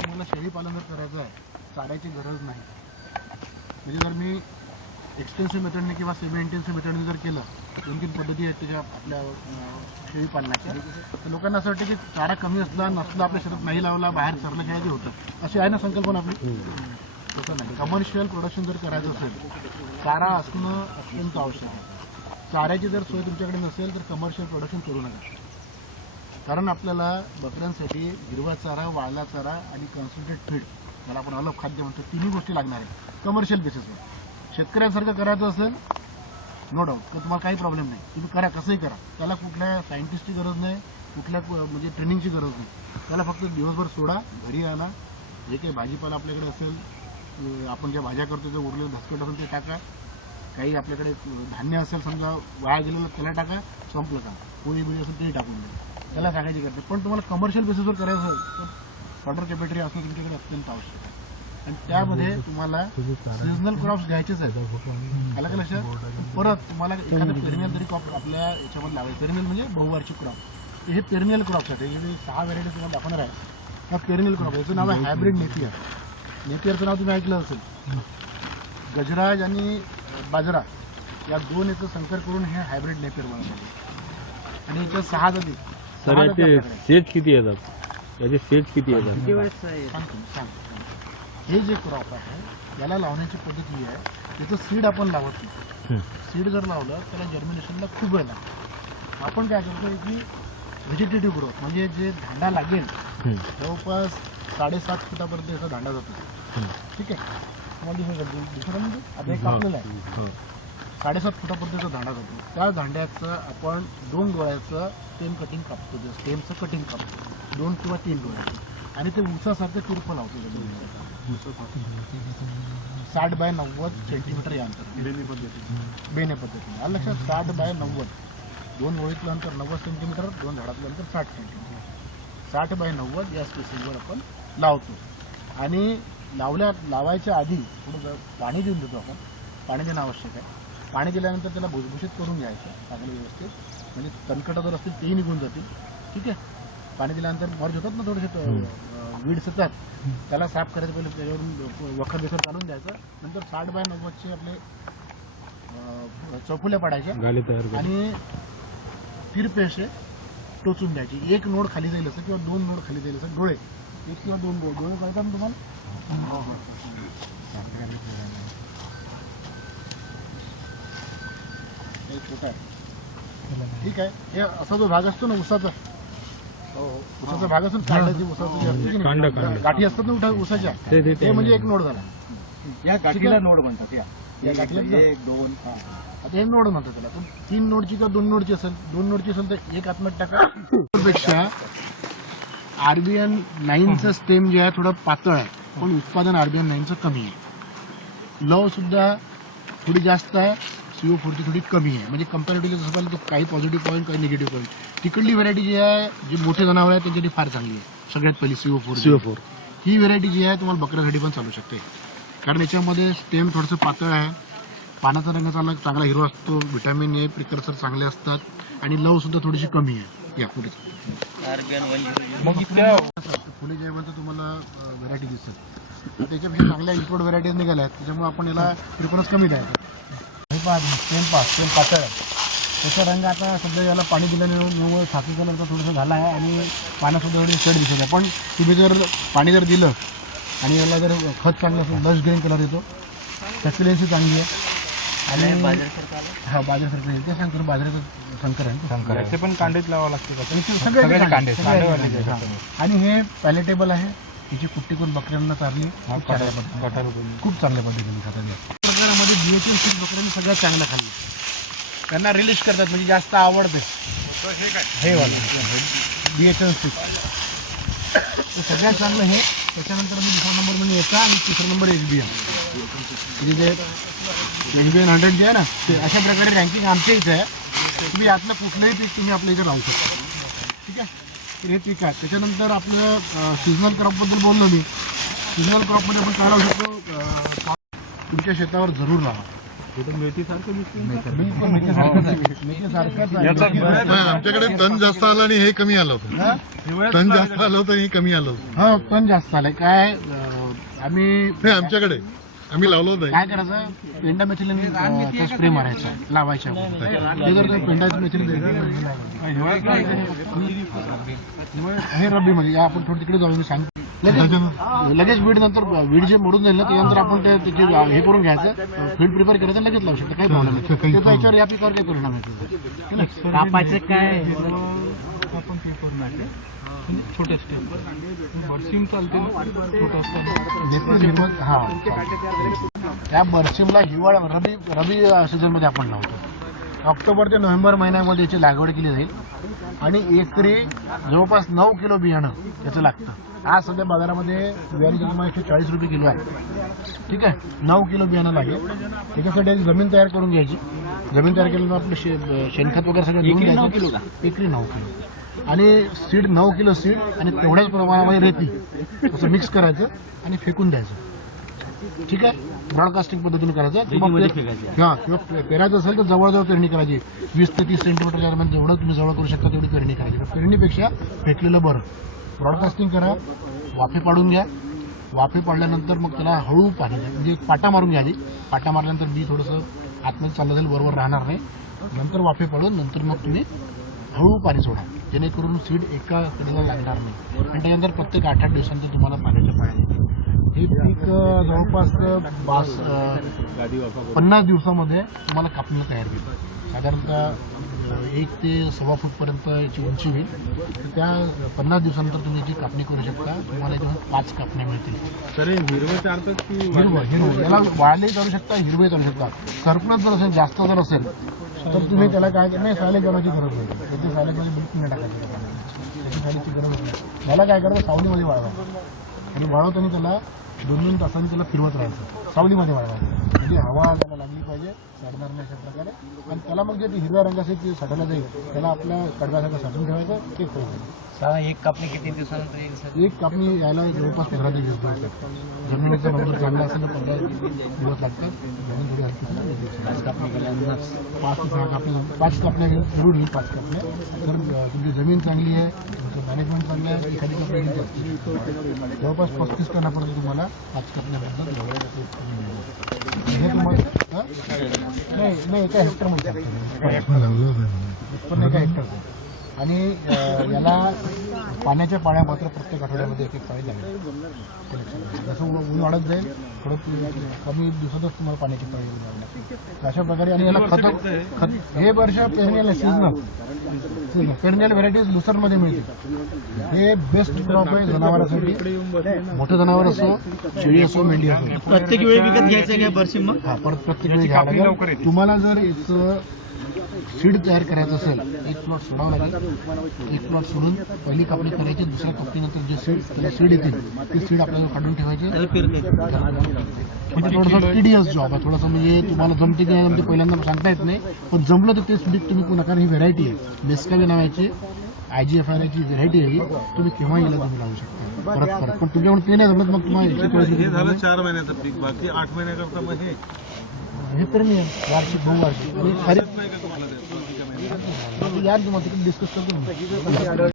तुम्हाला शेळी पालन जर करायचं आहे, चाऱ्याची गरज नाही. म्हणजे जर मी एक्सटेन्सिव्ह मेथडने किंवा सेमी इंटेन्सिव्ह मेथडने जर केलं, 2-3 पद्धती आहेत त्याच्या आपल्या शेळी पालनाच्या, तर लोकांना असं वाटतं की चारा कमी असला नसला आपल्या शेतात नाही लावला बाहेर सरलं खेळायचे होतं, अशी आहे ना संकल्पना आपली. तसं नाही. कमर्शियल प्रोडक्शन जर करायचं असेल, चारा असणं अत्यंत आवश्यक आहे. चाऱ्याची जर सोय तुमच्याकडे नसेल तर कमर्शियल प्रोडक्शन करू नका. कारण आपल्याला बकऱ्यांसाठी हिरवा चारा, वाळला चारा आणि कॉन्सन्ट्रेट फीड, ज्याला आपण अलग खाद्य म्हणतो, तिन्ही गोष्टी लागणार आहेत कमर्शियल बेसिसवर. शेतकऱ्यांसारखं करायचं असेल नो डाऊट तर तुम्हाला काही प्रॉब्लेम नाही, तुम्ही करा, कसंही करा. त्याला कुठल्या सायंटिस्टची गरज नाही, कुठल्या म्हणजे ट्रेनिंगची गरज नाही. त्याला फक्त दिवसभर सोडा, घरी आणा, जे काही भाजीपाला आपल्याकडे असेल, आपण ज्या भाज्या करतो जे उरलेलं धसकट असेल ते टाका, काही आपल्याकडे धान्य असेल समजा वाया गेलेलं त्याला टाका, संपलं का. पोळी बिळी असेल तेही टाकून द्या, त्याला सांगायची गरज नाही. पण तुम्हाला कमर्शियल बेसिसवर करायचं असेल तर वॉटर कॅपॅसिटी असणं तुमच्याकडे अत्यंत आवश्यक आहे. आणि त्यामध्ये तुम्हाला सिजनल क्रॉप्स घ्यायचेच आहेत, आलं का लक्षात. परत तुम्हाला एखादं पेरिनियल तरी क्रॉप आपल्या याच्यामध्ये लावायचं. पेरिनियल म्हणजे बहुवार्षिक क्रॉप. हे पेरिनियल क्रॉप्स आहेत. हे जे 6 व्हरायटी तुम्हाला दाखवणार आहे हा पेरिनियल क्रॉप. याचं नाव आहे हायब्रिड नेपियर. नेपियरचं नाव तुम्ही ऐकलं असेल. गजराज आणि बाजरा या 2 याचं संकर करून हे हायब्रिड नेपियर बनवतात. आणि याच्या 6 जाती. सर याचे सेज किती येतात, याचे सेज किती येतात? हे जे क्रॉप आहे याला लावण्याची पद्धत ही आहे, त्याचं सीड आपण लावत नाही. सीड जर लावलं त्याला जर्मिनेशनला खूप वेळ लागतो. आपण काय करतो की व्हेजिटेटिव्ह ग्रोथ म्हणजे जे दांडा लागेल जवळपास 7.5 फुटापर्यंत याचा दांडा जातो. ठीक आहे, तुम्हाला दुसरं म्हणजे आता एक कापलेलं आहे 7.5 फुटापर्यंत त्याचा दांडा जातो. त्या दांड्याचं आपण 2 डोळ्याचं स्टेम कटिंग कापतो, जे स्टेमचं कटिंग कापतो 2 किंवा 3 डोळ्याचं, आणि ते उसासारखं तिरपं लावतो. 60 बाय 90 सेंटीमीटर या अंतर बेने पद्धतीने. आलं लक्षात. 60 बाय 90, 2 ओळीतलं अंतर 90 सेंटीमीटर, 2 झाडातलं अंतर 60 सेंटीमीटर. 60 बाय 90 या स्पेसिंगवर आपण लावतो. आणि लावायच्या आधी थोडं पाणी देऊन देतो आपण. पाणी देणं आवश्यक आहे. पाणी दिल्यानंतर त्याला भुसभुशीत करून घ्यायचं चांगलं व्यवस्थित, म्हणजे तणकटं जर असतील तेही निघून जातील. ठीक आहे. पाणी दिल्यानंतर मर्ज होतात ना थोडेसे वीड्स येतात, त्याला साफ करायचं. पहिले त्याच्यावरून वखर बेसर काढून द्यायचं. नंतर 60 बाय 90चे आपले चौफुल्या पाडायच्या आणि तिरपे असे टोचून द्यायची. 1 नोड खाली जाईल असं किंवा 2 नोड खाली जाईल असं. डोळे 1 किंवा 2 डोळे कळतात ना तुम्हाला. छोटा आहे. ठीक आहे. हे असा जो भाग असतो ना उसाचा, उसाचा भाग असतो कांडाची, उसाचं गाठी असतात ना उसाच्या, ते म्हणजे 1 नोड झाला. या गाठीला नोड म्हणतात. या गाठीला 1, 2 आता हे नोड म्हणतात त्याला. पण 3 नोडची किंवा 2 नोडची असेल, 2 नोडची असेल तर 1 आतमध्ये टाका. पेक्षा RBN 9चं स्टेम जे आहे थोडं पातळ आहे, पण उत्पादन RBN 9चं कमी आहे. लव सुद्धा थोडी जास्त आहे, CO4 थोडी कमी आहे. म्हणजे कम्पॅरेटिव्हली जसं पाहिलं तर काही पॉझिटिव्ह पॉईंट काही निगेटिव्ह पॉईंट. तिकडली व्हरायटी जी आहे, जी मोठे जनावर आहे त्यांच्यासाठी फार चांगली आहे. सगळ्यात पहिली CO4 ही व्हरायटी जी आहे तुम्हाला बकऱ्यासाठी पण चालू शकते. कारण याच्यामध्ये स्टेम थोडंसं पातळ आहे, पानाचा रंग चांगला हिरवा असतो, व्हिटॅमिन A प्रिकर्सर चांगले असतात, आणि लव सुद्धा थोडीशी कमी आहे. या पुढे फुले जैवांचं तुम्हाला व्हरायटी दिसतात. त्याच्यापेक्षा चांगल्या इम्पोर्ट व्हरायटीज निघाल्या आहेत, त्याच्यामुळे आपण याला प्रिफरन्स कमी द्यायचा. स्टेम पातळ आहे. त्याचा रंग आता सध्या याला पाणी दिल्यामुळे खाकी कलरचा थोडासा झाला आहे आणि पाण्यासुद्धा थोडी शेड दिसत आहे. पण तुम्ही जर पाणी जर दिलं आणि याला जर खत चांगलं असेल लश ग्रीन कलर येतो, सॅक्युलेन्सी चांगली आहे. आणि हा बाजारसारखं आहे ते सांगतो. बाजाराचं शंकर आहे, ते पण कांडेच लावावं लागते सगळे कांडे. आणि हे पॅलेटेबल आहे. याची कुट्टी करून बकऱ्यांना चारली खूप चांगल्या पद्धतीने खातात. प्रकारामध्ये BHL सीड बकऱ्यांनी सगळ्यात चांगलं खाल्लं, त्यांना रिलीज करतात म्हणजे जास्त आवडते. हे वाला BHL सीड सगळ्यात चांगलं हे. त्याच्यानंतर मी दुसरा नंबर म्हणजे याचा आणि तिसरा नंबर HBN. म्हणजे जे HBN 100 जे आहे ना, ते अशा प्रकारे रँकिंग आमच्या इथे आहे. तुम्ही यातलं कुठलंही पीक तुम्ही आपल्या इथे लावू शकता. ठीक आहे. तर हे पीक आहे. त्याच्यानंतर आपलं सिजनल क्रॉपबद्दल बोललो मी. सिजनल क्रॉपमध्ये आपण काय लावू शकतो, तुमच्या शेतावर जरूर लावा. ते तर मेथीसारखं दिसतं. बिलकुल मेथीसारखंच आहे. मेथीसारखंच आहे. नाही, आमच्याकडे तण जास्त आलं आणि हे कमी आलं होतं. तण जास्त आलं होतं हे कमी आलं होतं. हो तण जास्त आलंय काय आम्ही नाही, आमच्याकडे आम्ही लावलं होतं. काय करायचं पेंडामेथिलिन स्प्रे मारायचा लावायच्या अगोदर. ते जर काही पेंडामेथिलिन हे रब्बी मध्ये आपण थोडं तिकडे जाऊन सांग लगेच वीड नंतर वीड जे मोडून जाईल ना त्यानंतर आपण त्याची हे करून घ्यायचं फीड प्रिपेअर करायचं आणि लगेच लावू शकतो काही प्रॉब्लेम नाही. त्याचा याच्यावर या पिकावर काही परिणाम येतो कापायचं काय आपण पेपर नाही छोटे स्टेप बरसिंग चालते ना छोटं असतं. हा त्या बरसिमला हिवाळा रबी सीझन मध्ये आपण लावतो. ऑक्टोबर ते नोव्हेंबर महिन्यामध्ये याची लागवड केली जाईल आणि एकरी जवळपास 9 किलो बियाणं त्याचं लागतं. आज सध्या बाजारामध्ये बियाण्याची किंमत 140 रुपये किलो आहे. ठीक आहे 9 किलो बियाणं लागेल. त्याच्यासाठी जमीन तयार करून घ्यायची. जमीन तयार केल्यानंतर आपलं शेणखत वगैरे सगळं घेऊन घ्यायचं. एकरी 9 किलो आणि सीड 9 किलो सीड आणि तेवढ्याच प्रमाणामध्ये रेती असं मिक्स करायचं आणि फेकून द्यायचं. ठीक आहे ब्रॉडकास्टिंग पद्धतीने करायचं किंवा पेरायचं असेल तर जवळजवळ पेरणी करायची. 20 ते 30 सेंटीमीटरच्या दरम्यान जेवढं तुम्ही जवळ करू शकता तेवढी पेरणी करायची. पेरणीपेक्षा फेकलेलं बरं. ब्रॉडकास्टिंग करा, वाफे पाडून घ्या. वाफे पाडल्यानंतर मग त्याला हळू पाणी द्या. म्हणजे एक पाटा मारून घ्या आधी. पाटा मारल्यानंतर बी थोडंसं आतमध्ये चाललं जाईल बरोबर राहणार नाही. नंतर वाफे पाडून नंतर मग तुम्ही हळू पाणी सोडा जेणेकरून सीड एका कडेला लागणार नाही. आणि त्यानंतर प्रत्येक 8-8 दिवसांतर तुम्हाला पाण्याच्या पाया हे पीक जवळपास 50 दिवसामध्ये तुम्हाला कापणीला तयार होईल. साधारणतः 1 ते 1.25 फूटपर्यंत याची उंची होईल. तर त्या 50 दिवसानंतर तुम्ही याची कापणी करू शकता. तुम्हाला याच्यामध्ये 5 कापण्या मिळतील. तर हे हिरवं चारतात की हिरवं याला वाढलेही चालू शकता हिरवे चालू शकता. सरप्लस जर असेल जास्त जर असेल तर तुम्ही त्याला काय नाही सायलेज करण्याची गरज नाही. त्याची सायलेजमध्ये बिलकुल नाही टाकायची. त्याची सायलेजची गरज नाही. त्याला काय करायचं सावलीमध्ये वाळवा आणि वाळवताना त्याला 2-2 तासांनी त्याला फिरवत राहायचं. सावलीमध्ये वाळवायचं म्हणजे हवा त्याला लागली पाहिजे सडणार नाही अशा प्रकारे. आणि त्याला मग जे हिरव्या रंगाचे ते सडवलं जाईल त्याला आपल्या कडव्यासारखं साठवून ठेवायचं. ते ठेवायचं. एक कापणी किती दिवसानंतर येईल सर? एक कापणी यायला जवळपास 15 ते 20 दिवस लागतात. जमिनीचा नंबर चांगला असेल तर 15 दिवस लागतात. जमीन थोडी हलकी असेल तर 5 कापणी केल्यानंतर 5 ते 6 कापण्या 5 कापण्या जरूर येईल. 5 कापण्या तर तुमची जमीन चांगली आहे तुमचं मॅनेजमेंट चांगलं आहे. एखादी कापणी जवळपास 35 टनापर्यंत तुम्हाला 5 कापण्यापर्यंत हे तुम्हाला नाही एका हेक्टरमध्ये पण एका हेक्टर. आणि याला पाण्याच्या पाळ्या मात्र प्रत्येक आठवड्यामध्ये 1-1 पाळी लागेल. जसं ऊन वाढत जाईल थोडं कमी दिवसातच तुम्हाला पाण्याची पाळी लागेल. अशा प्रकारे आणि याला खत हे वर्ष पेरण्याला सीझनल पेरण्याला व्हरायटीज लुसरमध्ये मिळते. हे बेस्ट क्रॉप आहे जनावरांसाठी. मोठं जनावर असो शेळी असो मेंढी असो प्रत्येक वेळी विकत घ्यायचं काय बरसिम मग? हा परत प्रत्येक वेळी घ्यावं लागेल. तुम्हाला जर याचं सीड तयार करायचं असेल 1 प्लॉट सोडावं लागेल. 1 प्लॉट सोडून पहिली कापणी करायची. दुसऱ्या कापणीनंतर जे सीड त्याला सीड येतील ते सीड आपल्याला काढून ठेवायचे. म्हणजे थोडंसं टीडीएस जॉब आहे. थोडंसं म्हणजे तुम्हाला जमते की नाही जमते पहिल्यांदा सांगता येत नाही. पण जमलं तर ते सीड तुम्ही पुन्हा कारण ही व्हेरायटी आहे मेस्कावे नावाची IGFI ची व्हेरायटी आहे. तुम्ही केव्हा येईल तुम्ही लावू शकता परत पण तुमच्याकडून ते नाही जमलं मग तुम्हाला 4 महिन्याचं पीक बाकी 8 महिन्याकरता म्हणजे हे पेरणी आहे वार्षिक बहुवार्षिक आणि खरीप यार तुम्हाला तिकडे डिस्कस करतो.